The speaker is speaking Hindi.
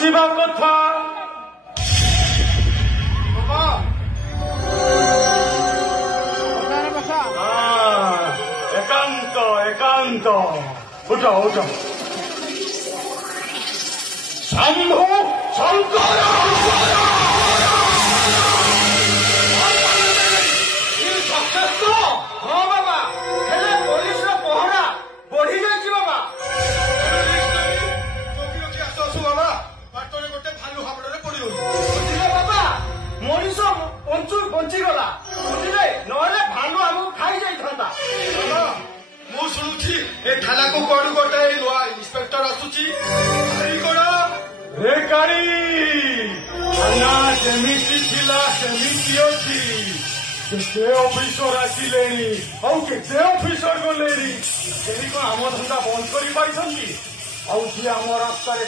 आसवा कथा एकांत एकांत उठ उठ शंभु शंकर हाँ बाबा हेले पुलिस पहरा बढ़ी जाइए बाबा बाबा बाटरे गोटे भालू हाबड़े पड़ी बाबा मनीष बंचीगला बुझे नहले भालू आमको खाई जाता मु शुणुची ए थाना को कौन गोटे नुआ इंस्पेक्टर आसुची कौन रे गाड़ी थाना सेमिति थिला सेमिति अछि केते ऑफिसर आसिलेनी औ केते ऑफिसर गलेनी केही को आम धंदा बंद करि पाइछंती औ जी आम रास्ता रे